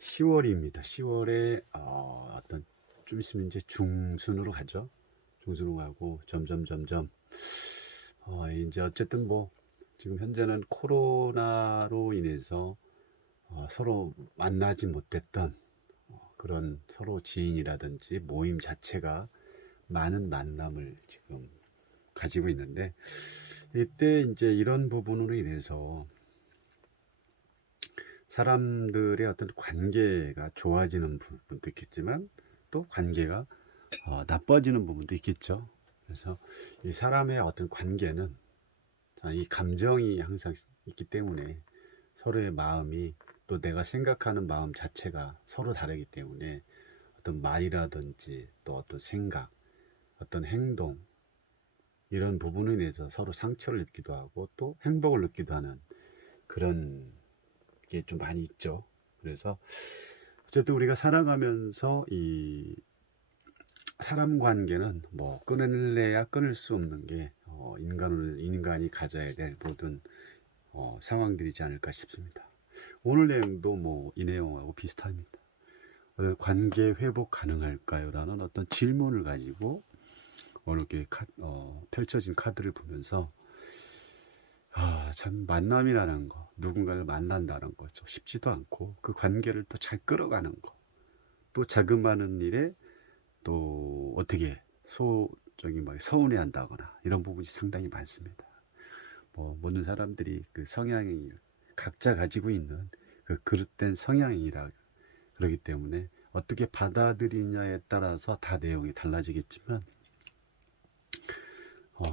10월입니다. 10월에 어떤 좀 있으면 이제 중순으로 가죠. 중순으로 가고 점점 이제 어쨌든 뭐 지금 현재는 코로나로 인해서 서로 만나지 못했던 그런 서로 지인이라든지 모임 자체가 많은 만남을 지금 가지고 있는데, 이때 이제 이런 부분으로 인해서 사람들의 어떤 관계가 좋아지는 부분도 있겠지만 또 관계가 나빠지는 부분도 있겠죠. 그래서 이 사람의 어떤 관계는 이 감정이 항상 있기 때문에 서로의 마음이, 또 내가 생각하는 마음 자체가 서로 다르기 때문에 어떤 말이라든지 또 어떤 생각, 어떤 행동, 이런 부분에 대해서 서로 상처를 입기도 하고 또 행복을 느끼기도 하는 그런 게 좀 많이 있죠. 그래서 어쨌든 우리가 살아가면서 이 사람 관계는 뭐 끊을래야 끊을 수 없는 게 인간이 가져야 될 모든 상황들이지 않을까 싶습니다. 오늘 내용도 뭐 이 내용하고 비슷합니다. 관계 회복 가능할까요? 라는 어떤 질문을 가지고 오늘 이렇게 펼쳐진 카드를 보면서 참 만남이라는 거, 누군가를 만난다는 거 좀 쉽지도 않고, 그 관계를 또 잘 끌어가는 거, 또 자그마한 일에 또 어떻게 저기 막 서운해한다거나 이런 부분이 상당히 많습니다. 뭐 모든 사람들이 그 성향이 각자 가지고 있는 그 그릇된 성향이라 그러기 때문에 어떻게 받아들이냐에 따라서 다 내용이 달라지겠지만,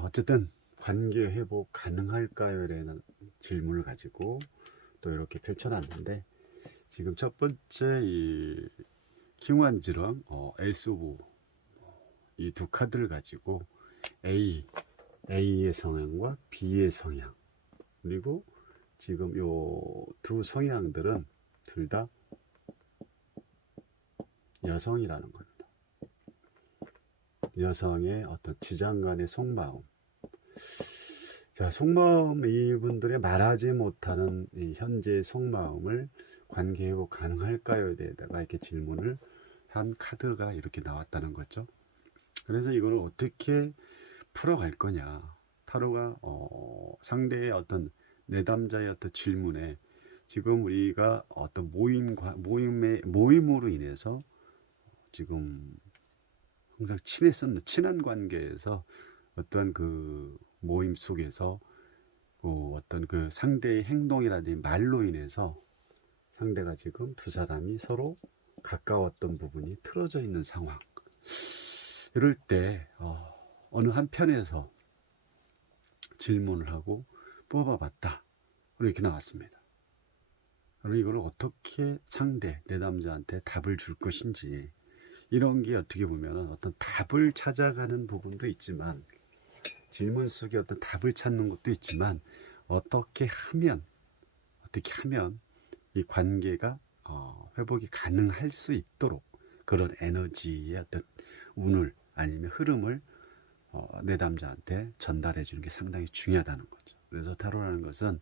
어쨌든 관계 회복 가능할까요? 라는 질문을 가지고 또 이렇게 펼쳐놨는데, 지금 첫 번째 이 킹완즈랑 에이스 오브, 이 두 카드를 가지고 A의 성향과 B의 성향, 그리고 지금 요 두 성향들은 둘 다 여성이라는 겁니다. 여성의 어떤 지장간의 속마음. 자, 속마음, 이분들의 말하지 못하는 이 현재의 속마음을 관계 회복 가능할까요에 대해다가 이렇게 질문을 한 카드가 이렇게 나왔다는 거죠. 그래서 이거를 어떻게 풀어갈 거냐. 타로가 상대의 어떤 내담자의 어떤 질문에, 지금 우리가 어떤 모임으로 인해서 지금 항상 친한 관계에서 어떤 그 모임 속에서 어떤 그 상대의 행동이라든지 말로 인해서 상대가 지금 두 사람이 서로 가까웠던 부분이 틀어져 있는 상황. 이럴 때 어느 한편에서 질문을 하고 뽑아봤다, 이렇게 나왔습니다. 그럼 이걸 어떻게 상대 내담자한테 답을 줄 것인지, 이런 게 어떻게 보면 어떤 답을 찾아가는 부분도 있지만, 질문 속에 어떤 답을 찾는 것도 있지만, 어떻게 하면 이 관계가 회복이 가능할 수 있도록 그런 에너지의 어떤 운을 아니면 흐름을 내담자한테 전달해 주는 게 상당히 중요하다는 거죠. 그래서 타로라는 것은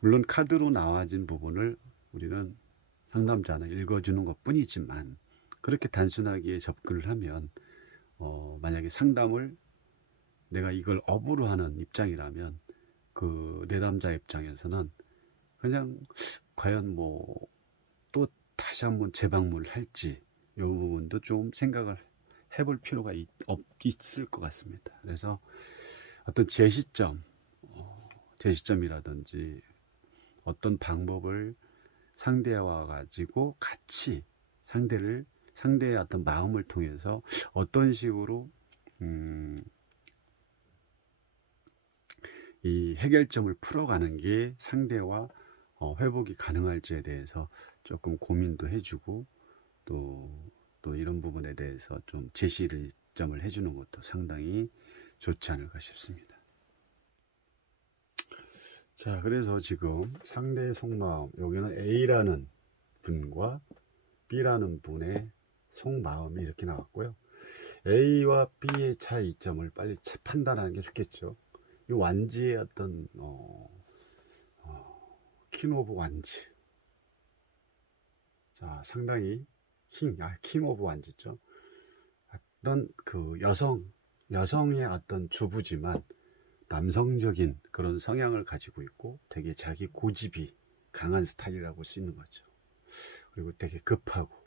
물론 카드로 나와진 부분을 우리는 상담자는 읽어주는 것 뿐이지만, 그렇게 단순하게 접근을 하면 만약에 상담을 내가 이걸 업으로 하는 입장이라면 그 내담자 입장에서는 그냥 과연 뭐 또 다시 한번 재방문을 할지, 이 부분도 좀 생각을 해볼 필요가 있을 것 같습니다. 그래서 어떤 제시점이라든지 어떤 방법을 상대와 가지고 같이 상대의 어떤 마음을 통해서 어떤 식으로 이 해결점을 풀어가는 게 상대와 회복이 가능할지에 대해서 조금 고민도 해주고, 또 이런 부분에 대해서 좀 제시점을 해주는 것도 상당히 좋지 않을까 싶습니다. 자, 그래서 지금 상대의 속마음, 여기는 A라는 분과 B라는 분의 속마음이 이렇게 나왔고요. A와 B의 차이점을 빨리 판단하는 게 좋겠죠. 이 완지의 어떤 퀸 오브 완지. 자, 상당히 킹 오브 완즈죠. 어떤 그 여성의 어떤 주부지만 남성적인 그런 성향을 가지고 있고 되게 자기 고집이 강한 스타일이라고 볼 수 있는 거죠. 그리고 되게 급하고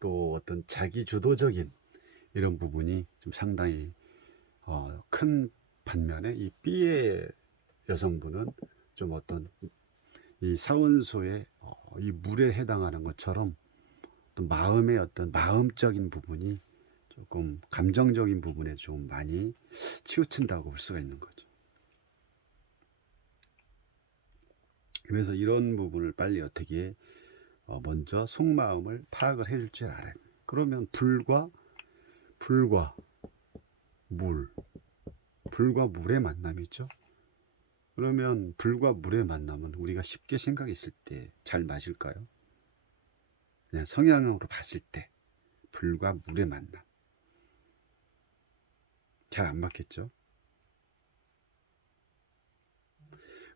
또 어떤 자기 주도적인 이런 부분이 좀 상당히 큰 반면에 이 B의 여성분은 좀 어떤 이 사원소의 이 물에 해당하는 것처럼 또 마음의 어떤 마음적인 부분이 조금 감정적인 부분에 좀 많이 치우친다고 볼 수가 있는 거죠. 그래서 이런 부분을 빨리 어떻게 먼저 속마음을 파악을 해줄 줄 알아요. 그러면 불과 물의 만남이죠. 그러면 불과 물의 만남은 우리가 쉽게 생각했을 때 잘 맞을까요? 그냥 성향으로 봤을 때 불과 물의 만남 잘 안 맞겠죠.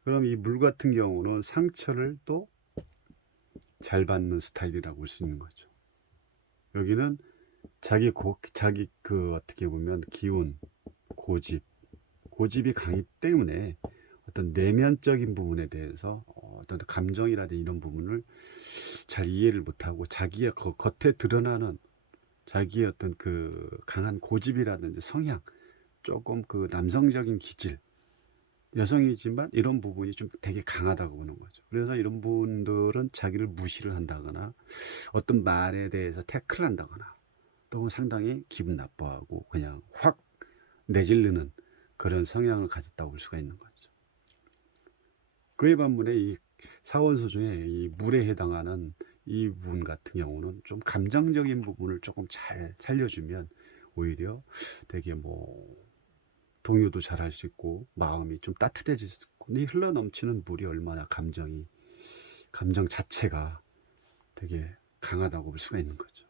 그럼 이 물 같은 경우는 상처를 또 잘 받는 스타일이라고 볼 수 있는 거죠. 여기는 자기 그 어떻게 보면 기운, 고집이 강하기 때문에 어떤 내면적인 부분에 대해서 어떤 감정이라든지 이런 부분을 잘 이해를 못하고 자기의 겉에 드러나는 자기의 어떤 그 강한 고집이라든지 성향, 조금 그 남성적인 기질, 여성이지만 이런 부분이 좀 되게 강하다고 보는 거죠. 그래서 이런 분들은 자기를 무시를 한다거나 어떤 말에 대해서 태클을 한다거나 또 상당히 기분 나빠하고 그냥 확 내질르는 그런 성향을 가졌다고 볼 수가 있는 거죠. 그에 반면에 이 사원소 중에 이 물에 해당하는 이 부분 같은 경우는 좀 감정적인 부분을 조금 잘 살려주면 오히려 되게 동요도 잘 할 수 있고 마음이 좀 따뜻해질 수 있고 이 흘러넘치는 물이 얼마나 감정 자체가 되게 강하다고 볼 수가 있는 거죠.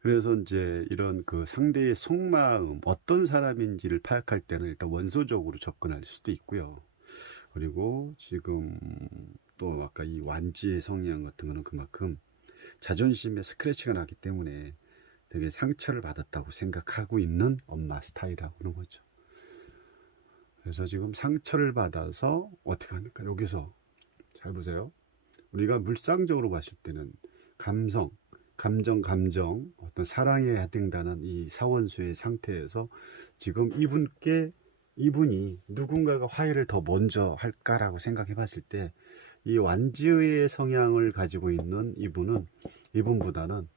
그래서 이제 이런 그 상대의 속마음 어떤 사람인지를 파악할 때는 일단 원소적으로 접근할 수도 있고요. 그리고 지금 또 아까 이 완지의 성향 같은 거는 그만큼 자존심에 스크래치가 나기 때문에 되게 상처를 받았다고 생각하고 있는 엄마 스타일이라고 하는 거죠. 그래서 지금 상처를 받아서 어떻게 합니까? 여기서 잘 보세요. 우리가 물상적으로 봤을 때는 감정, 어떤 사랑에 해당되는 이 사원수의 상태에서 지금 이분이 누군가가 화해를 더 먼저 할까라고 생각해 봤을 때 이 완지의 성향을 가지고 있는 이분보다는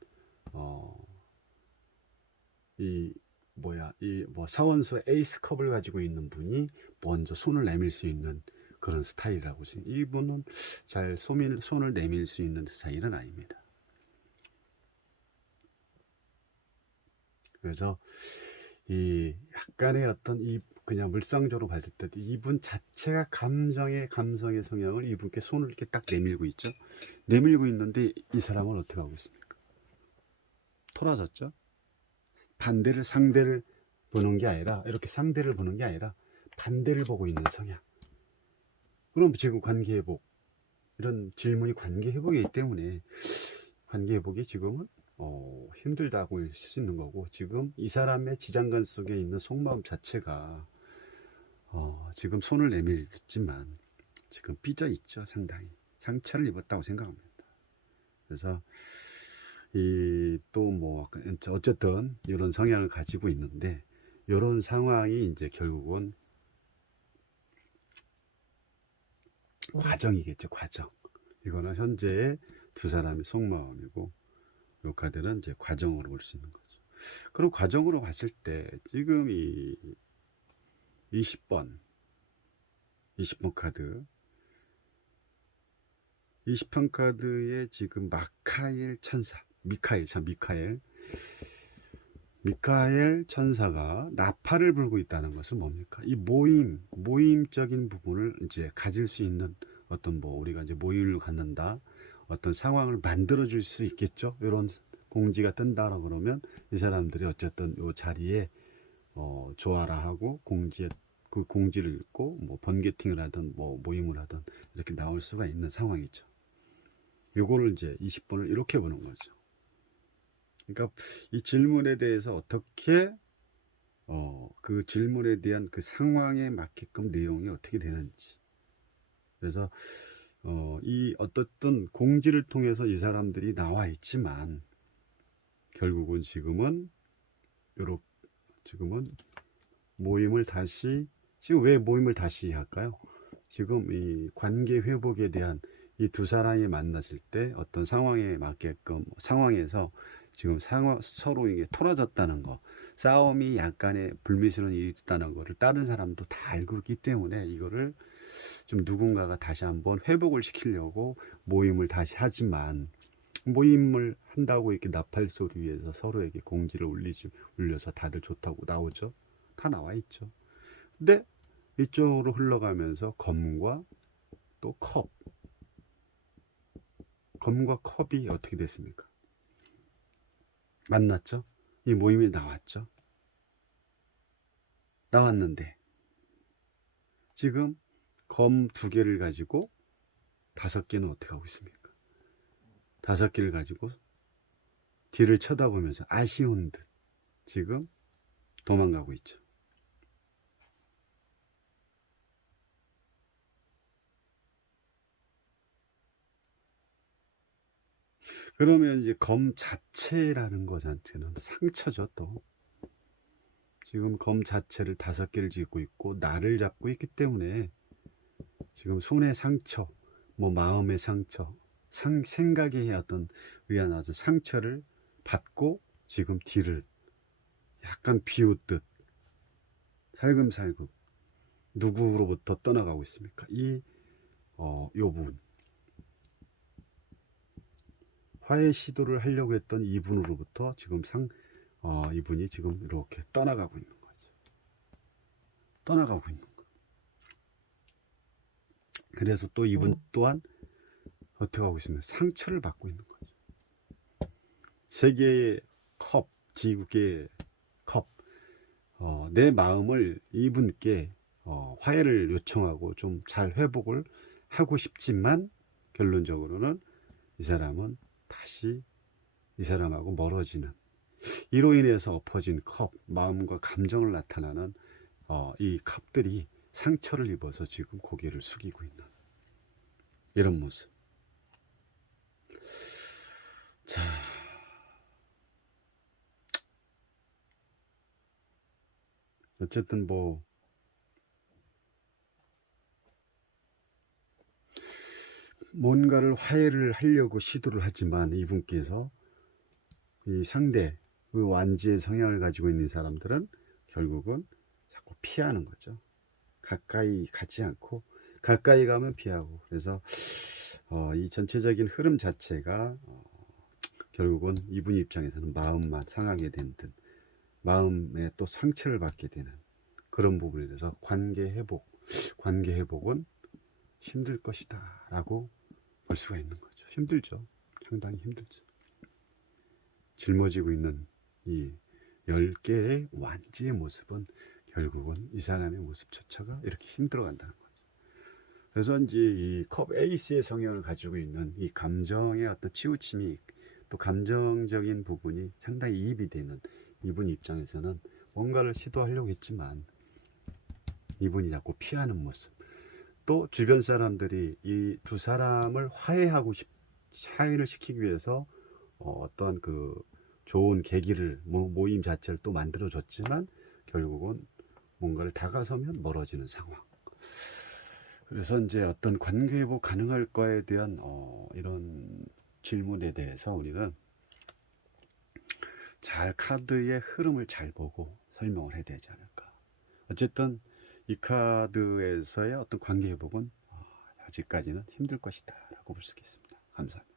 사원수 에이스컵을 가지고 있는 분이 먼저 손을 내밀 수 있는 그런 스타일이라고 이분은 잘 손을 내밀 수 있는 스타일은 아닙니다. 그래서 이 약간의 어떤 그냥 물상적으로 봤을 때 이분 자체가 감성의 성향을 이분께 손을 이렇게 딱 내밀고 있죠. 내밀고 있는데 이 사람은 어떻게 하고 있습니까? 토라졌죠. 상대를 보는 게 아니라 이렇게 상대를 보는 게 아니라 반대를 보고 있는 성향. 그럼 지금 관계회복 이런 질문이 관계회복이기 때문에 관계회복이 지금은 힘들다고 할 수 있는 거고 지금 이 사람의 지장간 속에 있는 속마음 자체가 지금 손을 내밀지만 지금 삐져 있죠. 상당히 상처를 입었다고 생각합니다. 그래서 어쨌든 이런 성향을 가지고 있는데 이런 상황이 이제 결국은 과정이겠죠. 과정. 이거는 현재의 두 사람의 속마음이고 이 카드는 이제 과정으로 볼 수 있는 거죠. 그럼 과정으로 봤을 때 지금 이 20번 카드 20번 카드에 지금 미카엘 천사가 나팔을 불고 있다는 것은 뭡니까? 이 모임적인 부분을 이제 가질 수 있는 어떤 우리가 이제 모임을 갖는다 어떤 상황을 만들어 줄 수 있겠죠. 이런 공지가 뜬다라 그러면 이 사람들이 어쨌든 이 자리에 좋아라 하고 공지에 그 공지를 읽고 뭐 번개팅을 하든 뭐 모임을 하든 이렇게 나올 수가 있는 상황이죠. 요거를 이제 20번을 이렇게 보는 거죠. 그러니까 이 질문에 대해서 어떻게 그 질문에 대한 그 상황에 맞게끔 내용이 어떻게 되는지. 그래서 이 어떻든 공지를 통해서 이 사람들이 나와 있지만 결국은 지금은 모임을 다시, 지금 왜 모임을 다시 할까요? 지금 이 관계 회복에 대한 이 두 사람이 만났을 때 어떤 상황에 맞게끔 상황에서 지금 서로 이게 틀어졌다는 거, 싸움이 약간의 불미스러운 일이 있다는 거를 다른 사람도 다 알고 있기 때문에 이거를 좀 누군가가 다시 한번 회복을 시키려고 모임을 다시 하지만, 모임을 한다고 이렇게 나팔소리 위에서 서로에게 공지를 울려서 다들 좋다고 나오죠. 다 나와 있죠. 근데 이쪽으로 흘러가면서 검과 또 검과 컵이 어떻게 됐습니까? 만났죠. 이 모임에 나왔죠. 나왔는데 지금 검 2개를 가지고 5개는 어떻게 하고 있습니까? 5개를 가지고 뒤를 쳐다보면서 아쉬운 듯 지금 도망가고 있죠. 그러면 이제 검 자체라는 거 자체는 상처죠. 또 지금 검 자체를 5개를 쥐고 있고 나를 잡고 있기 때문에 지금 손의 상처, 뭐 마음의 상처, 생각의 어떤 의한 아주 상처를 받고 지금 뒤를 약간 비웃듯 살금살금 누구로부터 떠나가고 있습니까? 요 부분, 화해 시도를 하려고 했던 이분으로부터 지금 이분이 지금 이렇게 떠나가고 있는 거죠. 떠나가고 있는 거. 그래서 또 이분 또한 어떻게 하고 있으면 상처를 받고 있는 거죠. 3개의 컵, D9개의 컵, 내 마음을 이분께 화해를 요청하고 좀 잘 회복을 하고 싶지만 결론적으로는 이 사람은 다시 이 사람하고 멀어지는, 이로 인해서 엎어진 컵, 마음과 감정을 나타나는 이 컵들이 상처를 입어서 지금 고개를 숙이고 있는 이런 모습. 자, 어쨌든 뭐 뭔가를 화해를 하려고 시도를 하지만 이분께서 이 상대, 그 완지의 성향을 가지고 있는 사람들은 결국은 자꾸 피하는 거죠. 가까이 가지 않고, 가까이 가면 피하고. 그래서 이 전체적인 흐름 자체가 결국은 이분 입장에서는 마음만 상하게 된 듯, 마음에 또 상처를 받게 되는 그런 부분에 대해서 관계 회복은 힘들 것이다 라고 볼 수가 있는 거죠. 힘들죠. 상당히 힘들죠. 짊어지고 있는 이 10개의 완지의 모습은 결국은 이 사람의 모습 자체가 이렇게 힘들어 간다는 거죠. 그래서 이제 이 컵 에이스의 성향을 가지고 있는 이 감정의 어떤 치우침이, 또 감정적인 부분이 상당히 이입이 되는 이분 입장에서는 뭔가를 시도하려고 했지만 이분이 자꾸 피하는 모습, 또 주변 사람들이 이 두 사람을 화해를 시키기 위해서 어떠한 그 좋은 계기를, 모임 자체를 또 만들어 줬지만 결국은 뭔가를 다가서면 멀어지는 상황. 그래서 이제 어떤 관계 회복 가능할까에 대한 이런 질문에 대해서 우리는 잘 카드의 흐름을 잘 보고 설명을 해야 되지 않을까. 어쨌든 이 카드에서의 어떤 관계 회복은 아직까지는 힘들 것이다 라고 볼 수 있겠습니다. 감사합니다.